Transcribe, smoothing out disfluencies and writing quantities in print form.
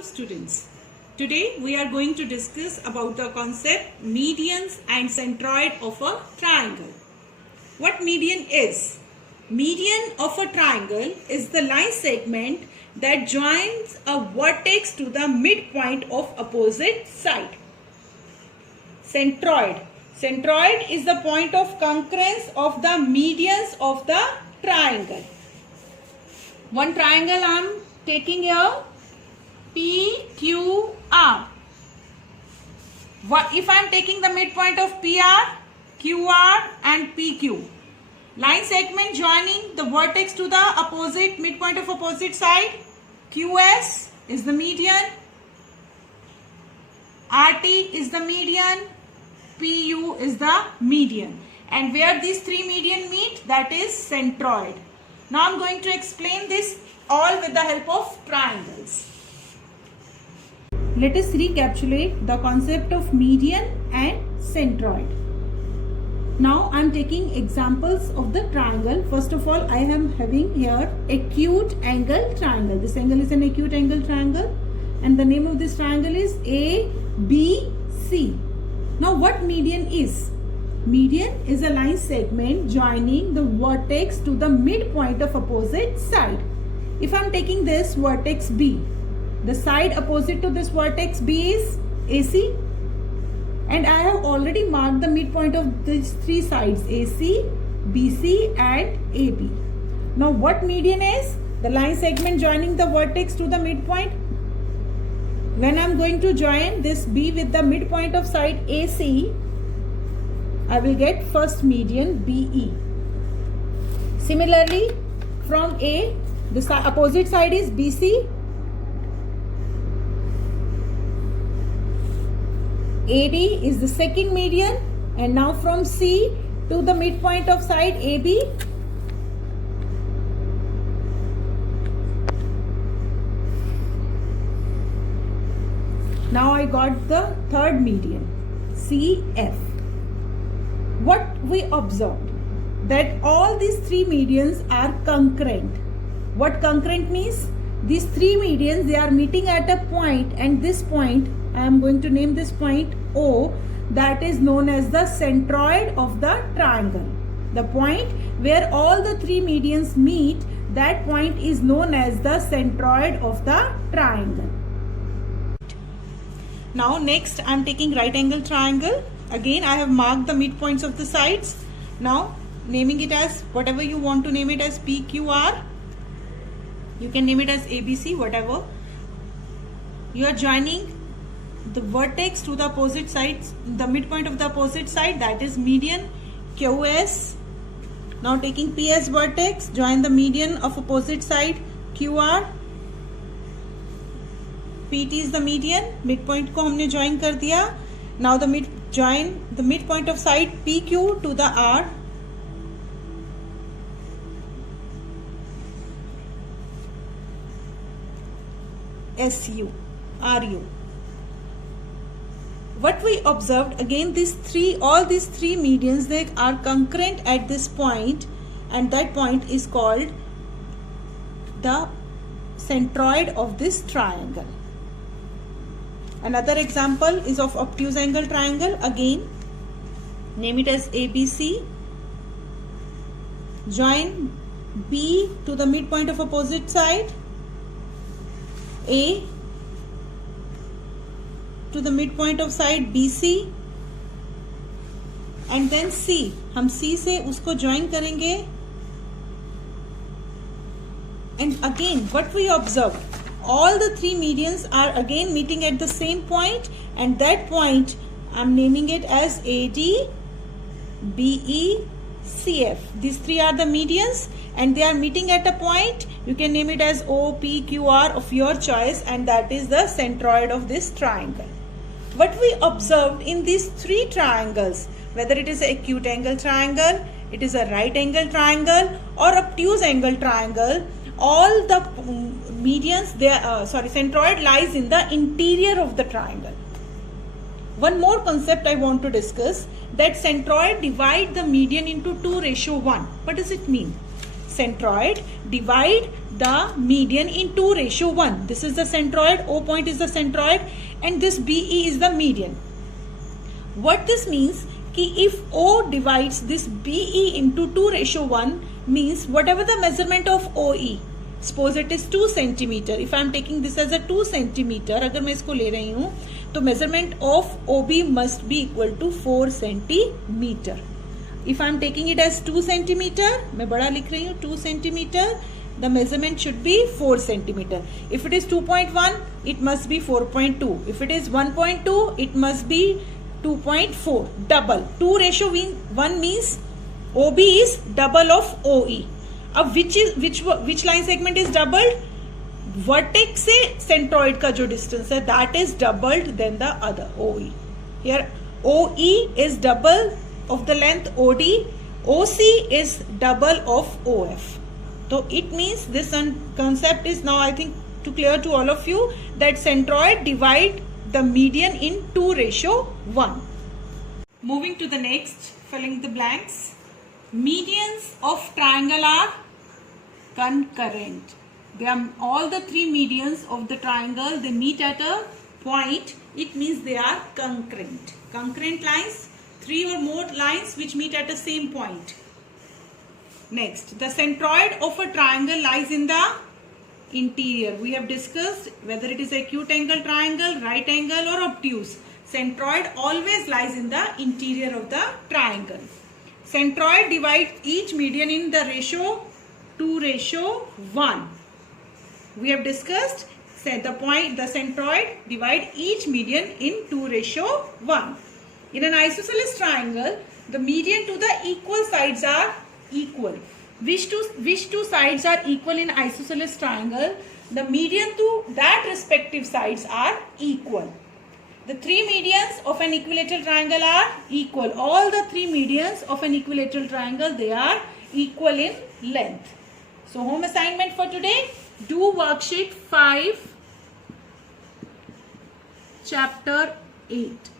Hello students. Today we are going to discuss about the concept medians and centroid of a triangle. What median is? Median of a triangle is the line segment that joins a vertex to the midpoint of opposite side. Centroid. Centroid is the point of concurrence of the medians of the triangle. One triangle I am taking here, PQR. If I am taking the midpoint of PR, QR and PQ. Line segment joining the vertex to the opposite midpoint of opposite side. QS is the median. RT is the median. PU is the median. And where these three median meet, that is centroid. Now I am going to explain this all with the help of triangles. Let us recapitulate the concept of median and centroid. Now I am taking examples of the triangle. First of all, I am having here acute angle triangle. This angle is an acute angle triangle and the name of this triangle is ABC. Now what median is? Median is a line segment joining the vertex to the midpoint of opposite side. If I am taking this vertex B, the side opposite to this vertex B is AC, and I have already marked the midpoint of these three sides AC, BC and AB. Now what median is? The line segment joining the vertex to the midpoint. When I am going to join this B with the midpoint of side AC, I will get first median BE. Similarly, from A, the opposite side is BC. AD is the second median, and now from C to the midpoint of side AB, now I got the third median, CF. What we observed, that all these three medians are concurrent. What concurrent means? These three medians, they are meeting at a point, and this point, I am going to name this point O, that is known as the centroid of the triangle. The point where all the three medians meet, that point is known as the centroid of the triangle. Now next I am taking right angle triangle. Again I have marked the midpoints of the sides. Now naming it as whatever you want to name it as PQR. You can name it as ABC, whatever. You are joining the vertex to the opposite sides, the midpoint of the opposite side, that is median, QS. Now taking PS vertex, join the median of opposite side, QR. PT is the median, midpoint को हमने join कर दिया. Now join the midpoint of side PQ to the R. SU, RU. What we observed, again all these three medians, they are concurrent at this point, and that point is called the centroid of this triangle. Another example is of obtuse angle triangle. Again name it as ABC. Join B to the midpoint of opposite side, A to the midpoint of side BC, and then C. हम C से उसको join करेंगे. And again what we observe, all the three medians are again meeting at the same point, and that point I am naming it as AD, BE, CF. These three are the medians and they are meeting at a point. You can name it as O, P, Q, R of your choice, and that is the centroid of this triangle. What we observed in these three triangles, whether it is an acute angle triangle, it is a right angle triangle or obtuse angle triangle, all the medians, centroid lies in the interior of the triangle. One more concept I want to discuss, that centroid divide the median into 2:1. What does it mean? centroid, divide the median in 2:1. This is the centroid, O point is the centroid, and this BE is the median. What this means कि if O divides this BE into 2:1 means whatever the measurement of OE, suppose it is 2 centimeter. If I am taking this as a 2 centimeter, अगर मैं इसको ले रही हूँ तो measurement of OB must be equal to 4 centimeter. If I am taking it as 2 centimeter, मैं बड़ा लिख रही हूँ 2 centimeter, the measurement should be 4 centimeter. If it is 2.1, it must be 4.2. If it is 1.2, it must be 2.4. Double. 2:1 means OB is double of OE. अब which line segment is doubled? Vertex से centroid का जो distance है that is doubled than the other OE. Here OE is double of the length OD. OC is double of OF. So it means this concept is now I think to clear to all of you that centroid divide the median in 2:1. Moving to the next, filling the blanks. Medians of triangle are concurrent. They are all the three medians of the triangle. They meet at a point. It means they are concurrent. Concurrent lines, 3 or more lines which meet at the same point. Next, the centroid of a triangle lies in the interior. We have discussed whether it is acute angle triangle, right angle or obtuse. Centroid always lies in the interior of the triangle. Centroid divides each median in the ratio 2:1. We have discussed the centroid divide each median in 2:1. In an isosceles triangle, the median to the equal sides are equal. Which two sides are equal in isosceles triangle? The median to that respective sides are equal. The three medians of an equilateral triangle are equal. All the three medians of an equilateral triangle, they are equal in length. So home assignment for today, do worksheet 5, chapter 8.